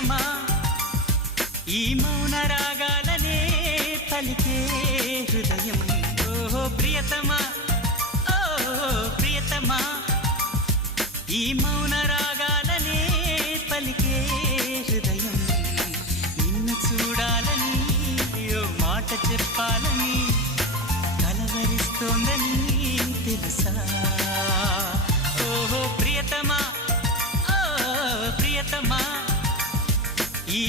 ప్రియతమా ఈ మౌన రాగాలనే పలికే హృదయం ఓ ప్రియతమా ఓ ప్రియతమా ఈ మౌన రాగాలనే పలికే హృదయం నిన్ను చూడాలని ఓ మాట చెప్పాలని కలవరిస్తోందని తెలుసా ఓ ప్రియతమా ఓ ప్రియతమా ఈ